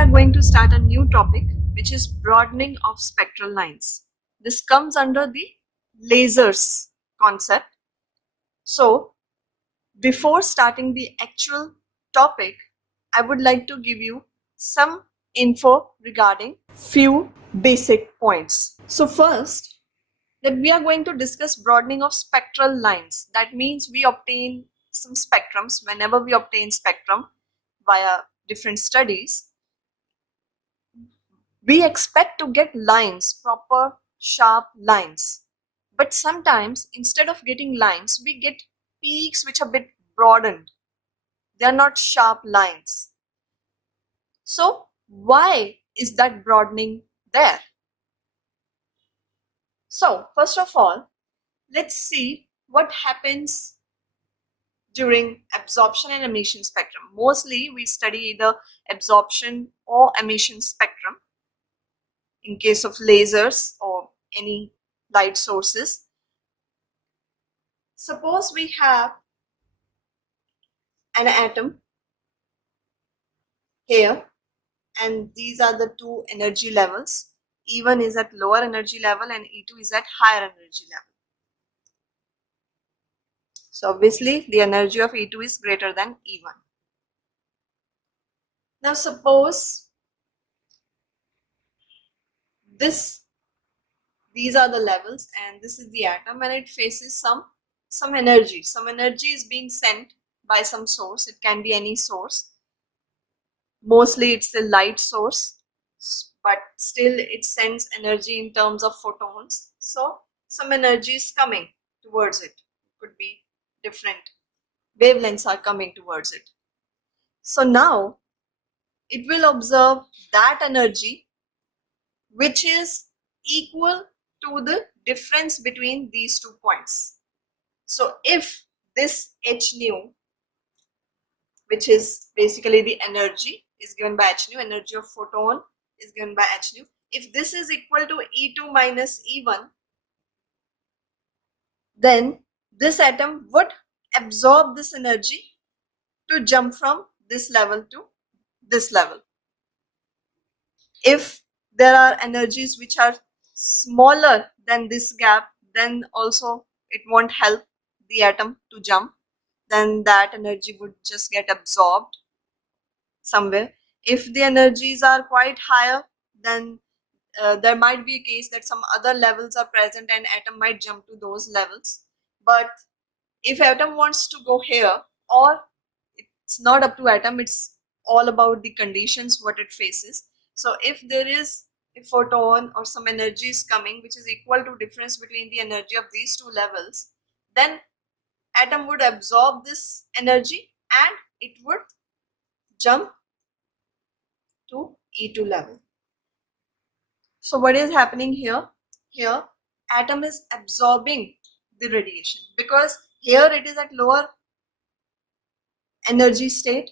are going to start a new topic, which is broadening of spectral lines. This comes under the lasers concept. So, before starting the actual topic, I would like to give you some info regarding few basic points. So first, that we are going to discuss broadening of spectral lines. That means we obtain some spectrums. Whenever we obtain spectrum via different studies, we expect to get lines, proper sharp lines. But sometimes instead of getting lines, we get peaks which are a bit broadened. They are not sharp lines. So why is that broadening there? So first of all, let's see what happens during absorption and emission spectrum. Mostly we study either absorption or emission spectrum in case of lasers or any light sources. Suppose we have an atom here, and these are the two energy levels. E1 is at lower energy level and E2 is at higher energy level. So obviously the energy of E2 is greater than E1. Now suppose these are the levels and this is the atom, and it faces some energy. Some energy is being sent by some source. It can be any source. Mostly it's a light source, but still it sends energy in terms of photons. So some energy is coming towards it. It could be different wavelengths are coming towards it. So now it will observe that energy which is equal to the difference between these 2 points. So if this h nu, which is basically the energy, is given by h nu, energy of photon is given by h nu. If this is equal to E2 minus E1, then this atom would absorb this energy to jump from this level to this level. If there are energies which are smaller than this gap, then also it won't help the atom to jump. Then that energy would just get absorbed somewhere. If the energies are quite higher, then there might be a case that some other levels are present and atom might jump to those levels. But if atom wants to go here, or it's not up to atom, it's all about the conditions what it faces. So if there is a photon or some energy is coming which is equal to difference between the energy of these two levels, then atom would absorb this energy and it would jump to E2 level. So what is happening here? Here atom is absorbing the radiation because here it is at lower energy state.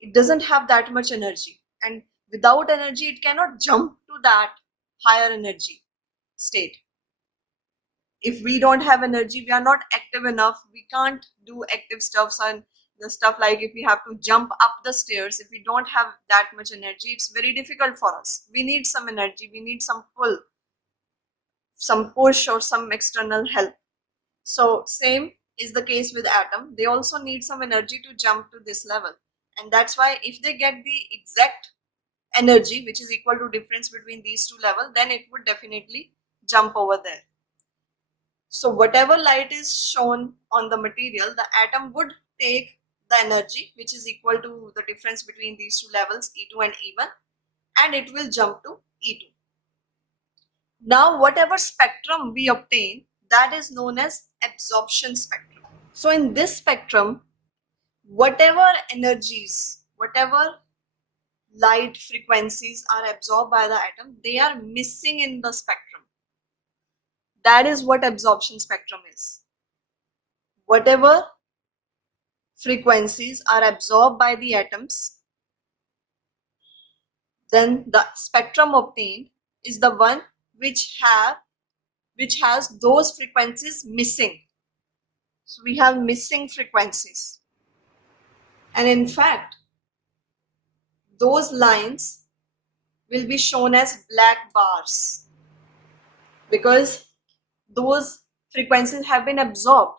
It doesn't have that much energy, and without energy it cannot jump to that higher energy state. If we don't have energy, we are not active enough, we can't do active stuffs and the stuff like if we have to jump up the stairs. If we don't have that much energy, it's very difficult for us. We need some energy, we need some pull, some push or some external help. So same is the case with atom. They also need some energy to jump to this level, and that's why if they get the exact energy which is equal to difference between these two levels, then it would definitely jump over there. So whatever light is shown on the material, the atom would take the energy which is equal to the difference between these two levels, E2 and E1, and it will jump to E2. Now whatever spectrum we obtain, that is known as absorption spectrum. So in this spectrum, whatever energies, whatever light frequencies are absorbed by the atom, they are missing in the spectrum. That is what absorption spectrum is. Whatever frequencies are absorbed by the atoms, then the spectrum obtained is the one which has those frequencies missing. So we have missing frequencies. And in fact, those lines will be shown as black bars because those frequencies have been absorbed.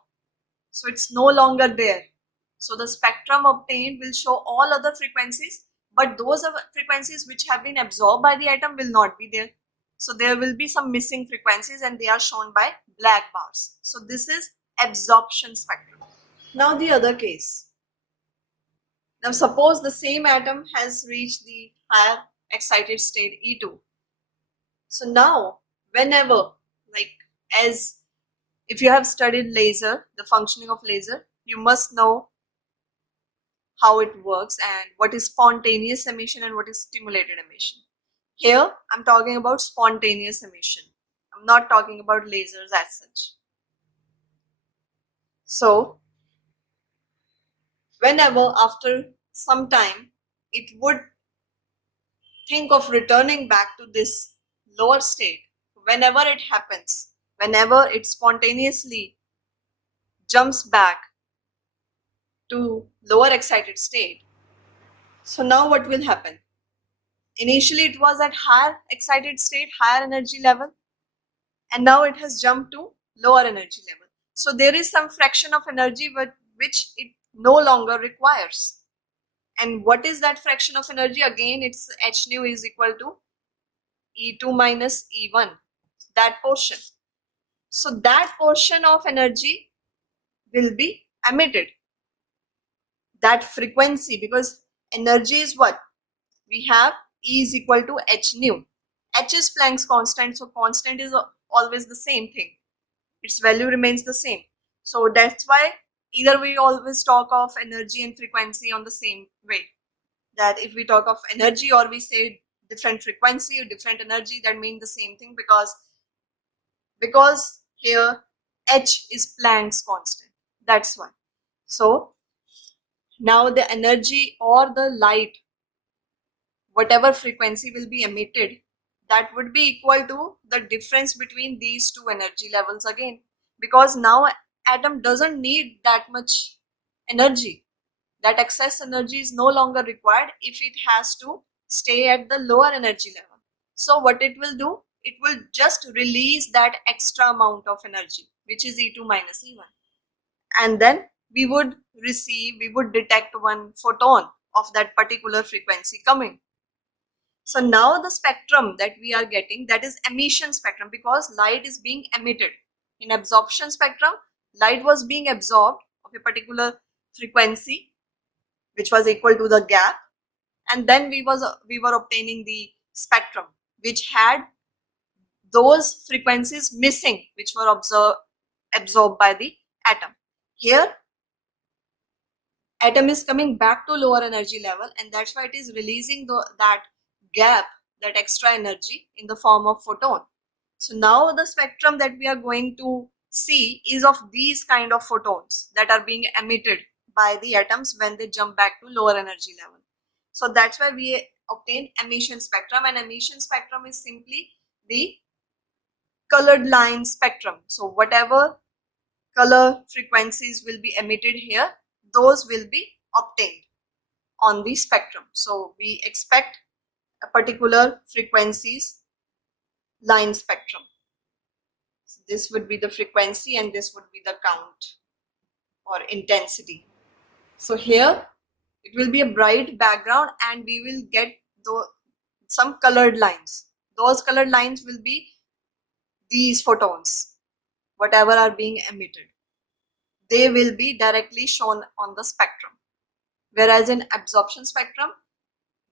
So it's no longer there. So the spectrum obtained will show all other frequencies, but those frequencies which have been absorbed by the atom will not be there. So there will be some missing frequencies and they are shown by black bars. So this is absorption spectrum. Now the other case. Now suppose the same atom has reached the higher excited state E2. So now whenever, like, as if you have studied laser, the functioning of laser, you must know how it works and what is spontaneous emission and what is stimulated emission. Here I'm talking about spontaneous emission. I'm not talking about lasers as such. So whenever after some time it would think of returning back to this lower state, whenever it happens, whenever it spontaneously jumps back to lower excited state, so now what will happen? Initially it was at higher excited state, higher energy level, and now it has jumped to lower energy level. So there is some fraction of energy which it no longer requires. And what is that fraction of energy? Again, it's h nu is equal to E2 minus E1, that portion. So that portion of energy will be emitted. That frequency, because energy is what? We have E is equal to h nu. H is Planck's constant, so constant is always the same thing. Its value remains the same. So that's why either we always talk of energy and frequency on the same way. That if we talk of energy or we say different frequency or different energy, that means the same thing because here H is Planck's constant. That's why. So now the energy or the light, whatever frequency will be emitted, that would be equal to the difference between these two energy levels again, because now atom doesn't need that much energy. That excess energy is no longer required if it has to stay at the lower energy level. So what it will do, it will just release that extra amount of energy, which is E2 minus E1, and then we would detect one photon of that particular frequency coming. So now the spectrum that we are getting, that is emission spectrum, because light is being emitted. In absorption spectrum, light was being absorbed of a particular frequency which was equal to the gap, and then we were obtaining the spectrum which had those frequencies missing which were absorbed by the atom. Here atom is coming back to lower energy level, and that's why it is releasing that gap, that extra energy in the form of photon. So now the spectrum that we are going to see is of these kind of photons that are being emitted by the atoms when they jump back to lower energy level. So that's why we obtain emission spectrum, and emission spectrum is simply the colored line spectrum. So whatever color frequencies will be emitted here, those will be obtained on the spectrum. So we expect a particular frequencies line spectrum. So this would be the frequency and this would be the count or intensity. So here it will be a bright background and we will get some colored lines. Those colored lines will be these photons, whatever are being emitted. They will be directly shown on the spectrum. Whereas in absorption spectrum,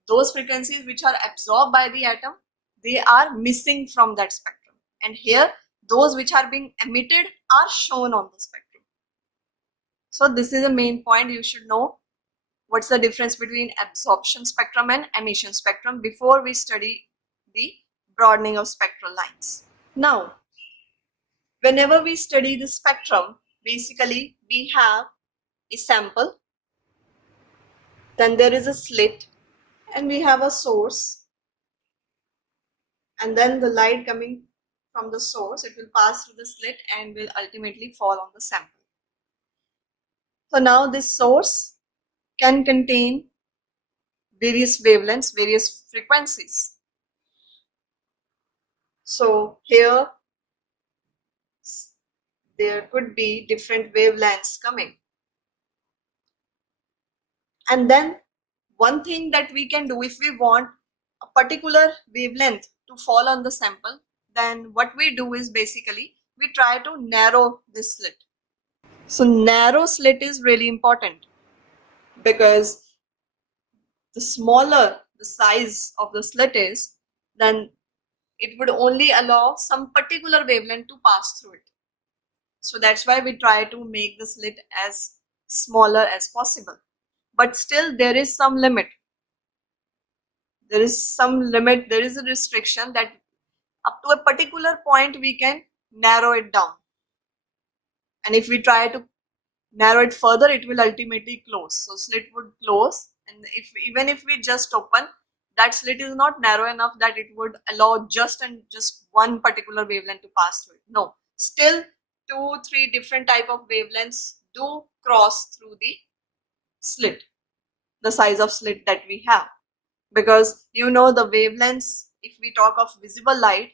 those frequencies which are absorbed by the atom, they are missing from that spectrum. And here, those which are being emitted are shown on the spectrum. So this is the main point. You should know what's the difference between absorption spectrum and emission spectrum before we study the broadening of spectral lines. Now, whenever we study the spectrum, basically we have a sample, then there is a slit, and we have a source, and then the light coming from the source, it will pass through the slit and will ultimately fall on the sample. So now this source can contain various wavelengths, various frequencies. So here there could be different wavelengths coming. And then one thing that we can do, if we want a particular wavelength to fall on the sample, then what we do is basically we try to narrow this slit. So narrow slit is really important because the smaller the size of the slit is, then it would only allow some particular wavelength to pass through it. So that's why we try to make the slit as smaller as possible. But still there is some limit. There is a restriction that up to a particular point we can narrow it down. And if we try to narrow it further, it will ultimately close. So slit would close, and even if we just open, that slit is not narrow enough that it would allow just one particular wavelength to pass through it. No, still 2-3 different type of wavelengths do cross through the slit, the size of slit that we have. Because the wavelengths, if we talk of visible light,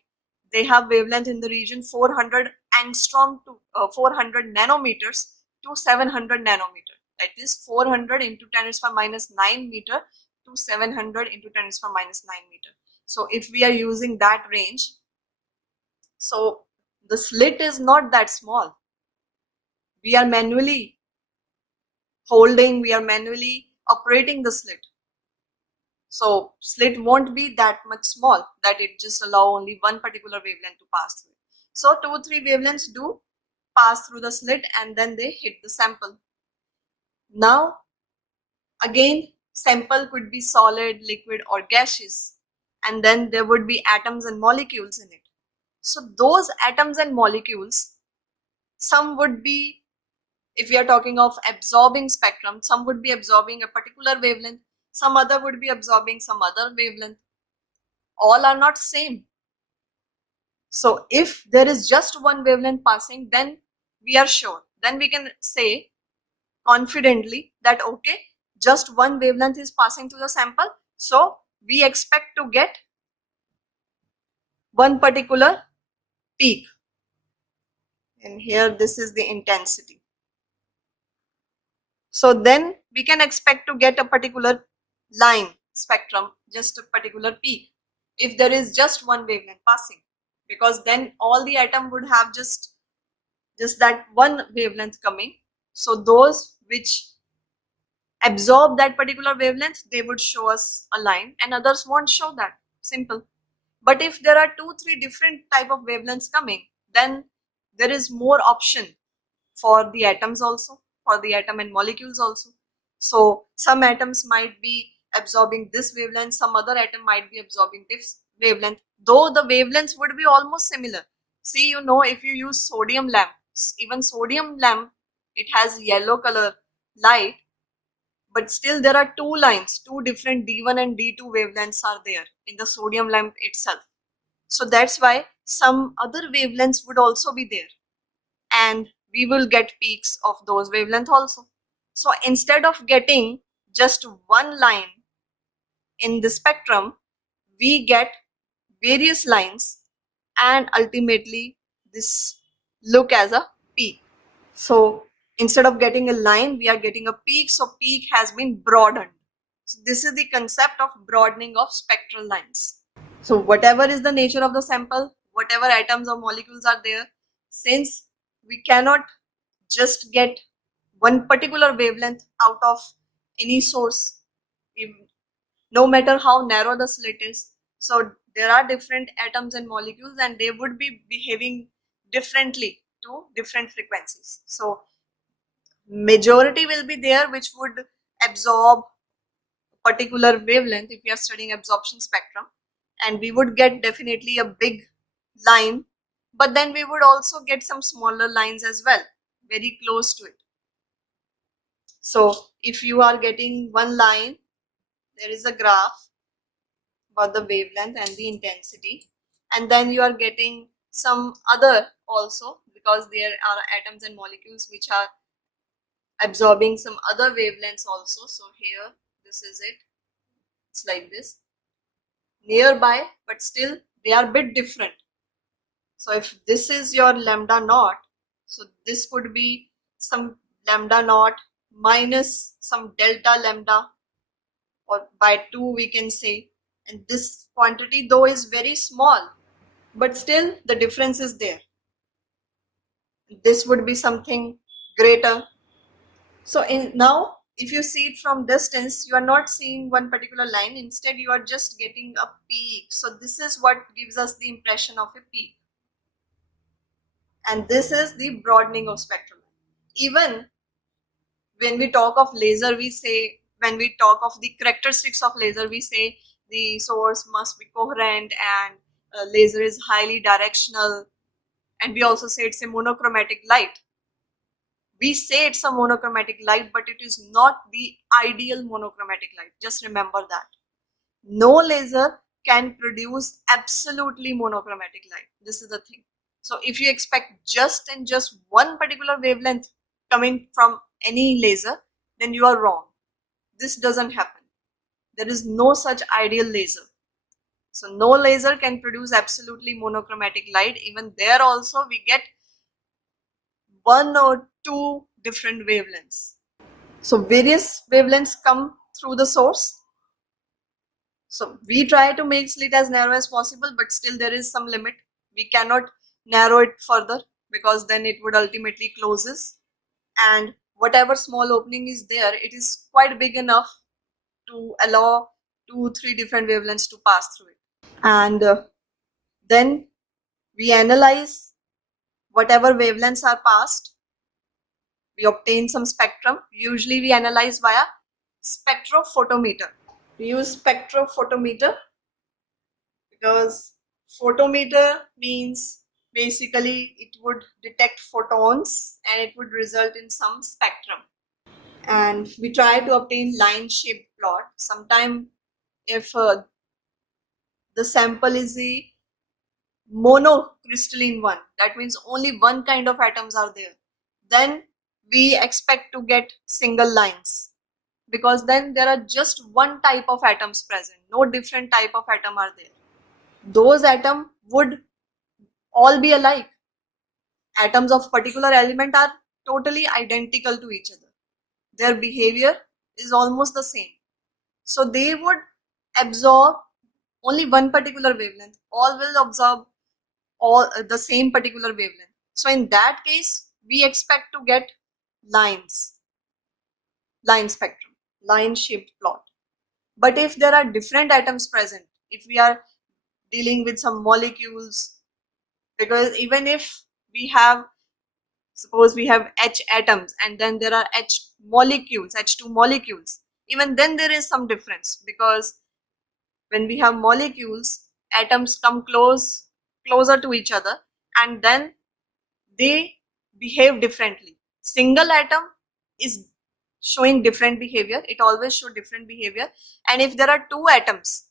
they have wavelength in the region 400 angstrom to 400 nanometers to 700 nanometer. That is 400 into 10 raised to the minus 9 meter to 700 into 10 raised to the minus 9 meter. So if we are using that range, so the slit is not that small. We are manually operating the slit. So slit won't be that much small that it just allow only one particular wavelength to pass through. So 2-3 wavelengths do pass through the slit and then they hit the sample. Now again, sample could be solid, liquid or gaseous, and then there would be atoms and molecules in it. So those atoms and molecules, some would be, if we are talking of absorbing spectrum, some would be absorbing a particular wavelength, some other would be absorbing some other wavelength. All are not same. So if there is just one wavelength passing, then we are sure. Then we can say confidently that okay, just one wavelength is passing through the sample. So we expect to get one particular peak. And here this is the intensity. So then we can expect to get a particular line spectrum, just a particular peak, if there is just one wavelength passing, because then all the atom would have just that one wavelength coming. So those which absorb that particular wavelength, they would show us a line, and others won't show that. Simple. But if there are 2-3 different type of wavelengths coming, then there is more option for the atoms also, for the atom and molecules also. So some atoms might be absorbing this wavelength, some other atom might be absorbing this wavelength, though the wavelengths would be almost similar. See, if you use sodium lamps, even sodium lamp, it has yellow color light, but still there are two lines, two different D1 and D2 wavelengths are there in the sodium lamp itself. So that's why some other wavelengths would also be there, and we will get peaks of those wavelengths also. So instead of getting just one line in the spectrum, we get various lines, and ultimately this look as a peak. So instead of getting a line, we are getting a peak. So peak has been broadened. So this is the concept of broadening of spectral lines. So whatever is the nature of the sample, whatever atoms or molecules are there, since we cannot just get one particular wavelength out of any source, no matter how narrow the slit is. So there are different atoms and molecules, and they would be behaving differently to different frequencies. So majority will be there which would absorb particular wavelength if we are studying absorption spectrum, and we would get definitely a big line, but then we would also get some smaller lines as well, very close to it. So if you are getting one line, there is a graph about the wavelength and the intensity, and then you are getting some other also, because there are atoms and molecules which are absorbing some other wavelengths also. So here this is it, It's like this, nearby, but still they are a bit different. So if this is your lambda naught, so this would be some lambda naught minus some delta lambda, or by 2 we can say, and this quantity though is very small, but still the difference is there. This would be something greater. So now if you see it from distance, you are not seeing one particular line, instead you are just getting a peak. So this is what gives us the impression of a peak, and this is the broadening of spectrum. Even when we talk of laser, we say, when we talk of the characteristics of laser, we say the source must be coherent, and laser is highly directional, and we also say it's a monochromatic light. We say it's a monochromatic light, but it is not the ideal monochromatic light. Just remember that. No laser can produce absolutely monochromatic light. This is the thing. So if you expect just one particular wavelength coming from any laser, then you are wrong. This doesn't happen. There is no such ideal laser. So no laser can produce absolutely monochromatic light. Even there also we get one or two different wavelengths. So various wavelengths come through the source. So we try to make slit as narrow as possible, but still there is some limit. We cannot narrow it further because then it would ultimately closes, and whatever small opening is there, it is quite big enough to allow 2-3 different wavelengths to pass through it. And then we analyze whatever wavelengths are passed. We obtain some spectrum. Usually we analyze via spectrophotometer. We use spectrophotometer because photometer means basically it would detect photons and it would result in some spectrum. And we try to obtain line shaped plot. Sometime if the sample is a monocrystalline one, that means only one kind of atoms are there, then we expect to get single lines, because then there are just one type of atoms present, no different type of atom are there. Those atoms would all be alike. Atoms of particular element are totally identical to each other. Their behavior is almost the same. So they would absorb only one particular wavelength. All will absorb all the same particular wavelength. So in that case, we expect to get lines, line spectrum, line shaped plot. But if there are different atoms present, if we are dealing with some molecules, because even if we have, suppose we have H atoms and then there are H molecules, H2 molecules, even then there is some difference, because when we have molecules, atoms come closer to each other, and then they behave differently. Single atom is showing different behavior, it always shows different behavior, and if there are two atoms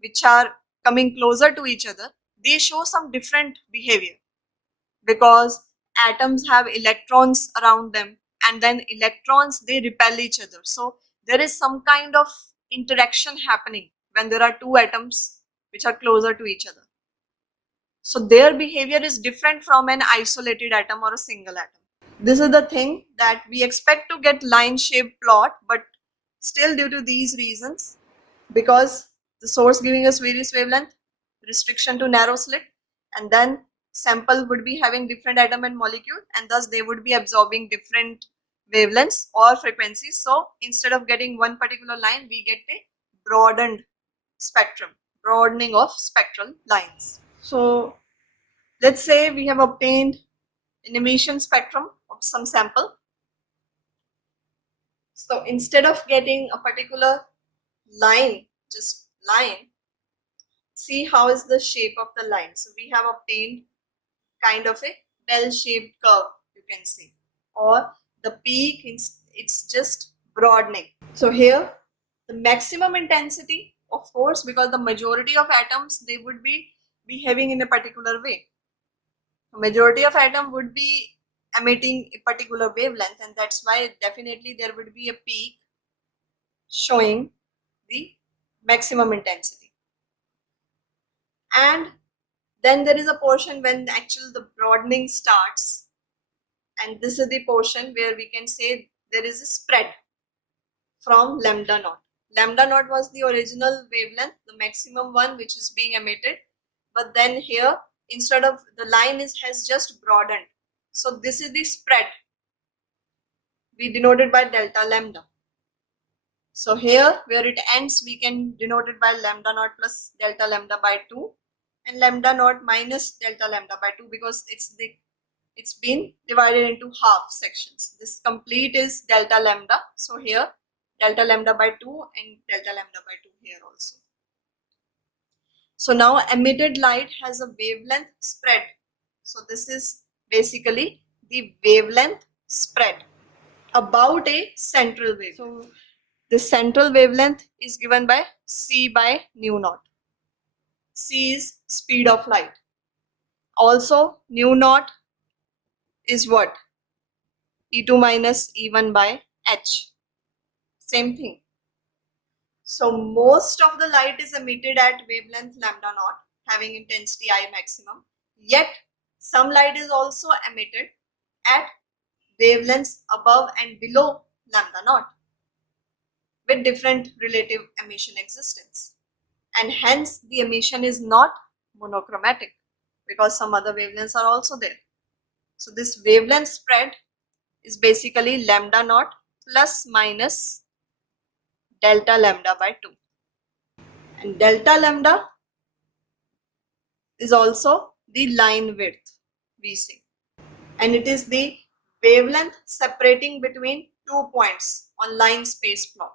which are coming closer to each other, they show some different behavior, because atoms have electrons around them, and then electrons, they repel each other. So there is some kind of interaction happening when there are two atoms which are closer to each other. So their behavior is different from an isolated atom or a single atom. This is the thing that we expect to get line shaped plot, but still due to these reasons, because the source giving us various wavelength, restriction to narrow slit, and then sample would be having different atom and molecule, and thus they would be absorbing different wavelengths or frequencies. So instead of getting one particular line, we get a broadened spectrum, broadening of spectral lines. So let's say we have obtained an emission spectrum of some sample. So instead of getting a particular line, just line, see how is the shape of the line. So we have obtained kind of a bell-shaped curve, you can see, or the peak, it's just broadening. So here the maximum intensity, of course, because the majority of atoms, they would be behaving in a particular way. The majority of atom would be emitting a particular wavelength, and that's why definitely there would be a peak showing the maximum intensity. And then there is a portion when actually the broadening starts, and this is the portion where we can say there is a spread from lambda naught. Lambda naught was the original wavelength, the maximum one which is being emitted, but then here instead of the line has just broadened. So this is the spread. We denote it by delta lambda. So here where it ends, we can denote it by lambda naught plus delta lambda by 2 and lambda naught minus delta lambda by 2, because it's been divided into half sections. This complete is delta lambda. So here delta lambda by 2 and delta lambda by 2 here also. So now emitted light has a wavelength spread. So this is basically the wavelength spread about a central wavelength. So the central wavelength is given by c by nu naught. C is speed of light. Also nu naught is what? E2 minus E1 by h. Same thing. So most of the light is emitted at wavelength lambda naught, having intensity I maximum. Yet some light is also emitted at wavelengths above and below lambda naught with different relative emission existence. And hence the emission is not monochromatic because some other wavelengths are also there. So this wavelength spread is basically lambda naught plus minus delta lambda by 2. And delta lambda is also the line width, we say. And it is the wavelength separating between 2 points on line space plot.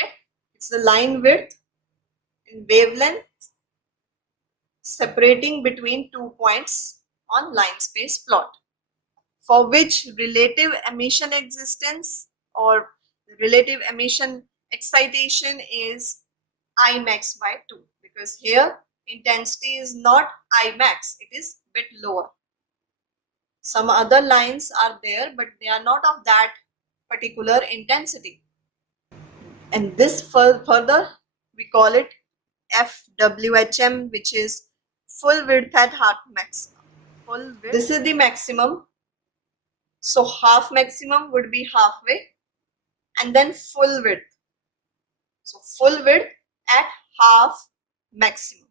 Okay? It's the line width and wavelength separating between 2 points on line space plot, for which relative emission existence or relative emission excitation is I max by 2, because here intensity is not I max, it is bit lower. Some other lines are there, but they are not of that particular intensity. And this further we call it FWHM, which is full width at half maximum. Full width. This is the maximum. So half maximum would be halfway, and then full width. So full width at half maximum.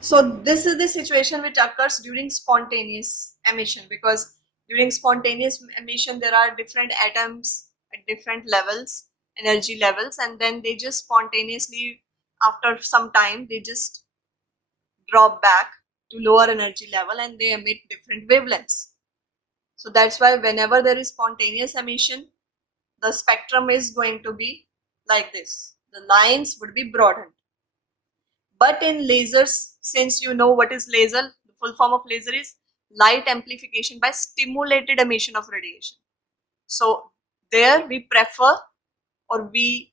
So this is the situation which occurs during spontaneous emission, because during spontaneous emission there are different atoms at different levels, energy levels, and then they just spontaneously after some time they just drop back to lower energy level and they emit different wavelengths. So that's why whenever there is spontaneous emission, the spectrum is going to be like this. The lines would be broadened. But in lasers, since you know what is laser, the full form of laser is light amplification by stimulated emission of radiation. So there we prefer, or we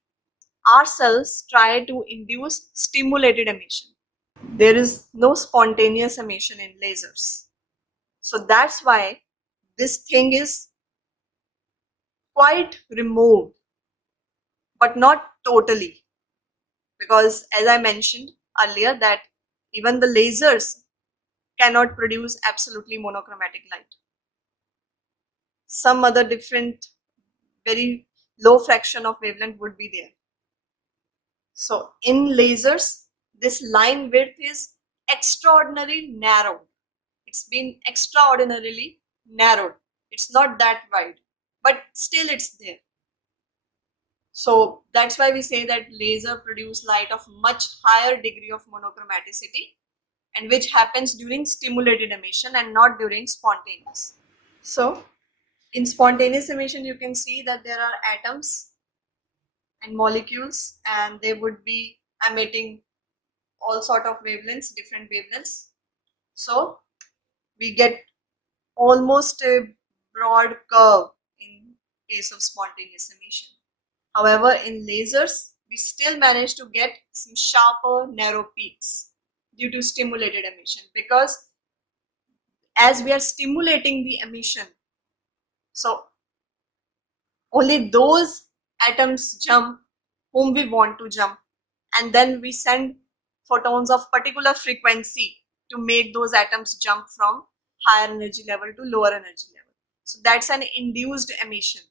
ourselves try to induce stimulated emission. There is no spontaneous emission in lasers. So that's why this thing is quite removed, but not totally. Because as I mentioned earlier that even the lasers cannot produce absolutely monochromatic light. Some other different, very low fraction of wavelength would be there. So in lasers, this line width is extraordinarily narrow. It's been extraordinarily narrowed. It's not that wide, but still it's there. So that's why we say that laser produce light of much higher degree of monochromaticity, and which happens during stimulated emission and not during spontaneous. So in spontaneous emission, you can see that there are atoms and molecules, and they would be emitting all sort of wavelengths, different wavelengths. So we get almost a broad curve in case of spontaneous emission. However, in lasers, we still manage to get some sharper, narrow peaks due to stimulated emission, because as we are stimulating the emission, so only those atoms jump whom we want to jump, and then we send photons of particular frequency to make those atoms jump from higher energy level to lower energy level. So that's an induced emission,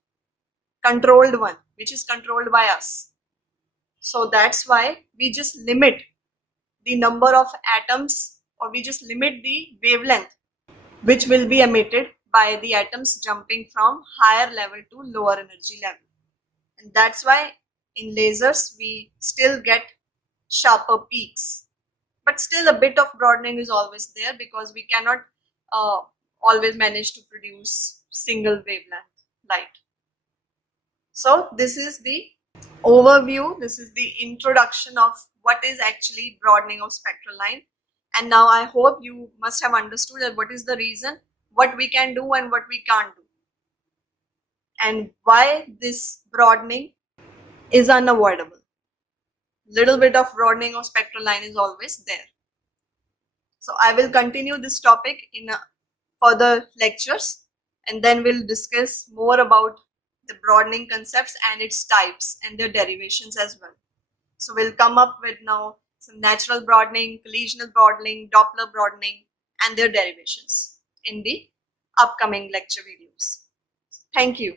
controlled one, which is controlled by us. So that's why we just limit the number of atoms, or we just limit the wavelength which will be emitted by the atoms jumping from higher level to lower energy level. And that's why in lasers we still get sharper peaks, but still a bit of broadening is always there because we cannot uh, always manage to produce single wavelength light. So this is the overview, this is the introduction of what is actually broadening of spectral line. And now I hope you must have understood that what is the reason, what we can do and what we can't do, and why this broadening is unavoidable. Little bit of broadening of spectral line is always there. So I will continue this topic in further lectures, and then we'll discuss more about the broadening concepts and its types and their derivations as well. So we'll come up with now some natural broadening, collisional broadening, Doppler broadening, and their derivations in the upcoming lecture videos. Thank you.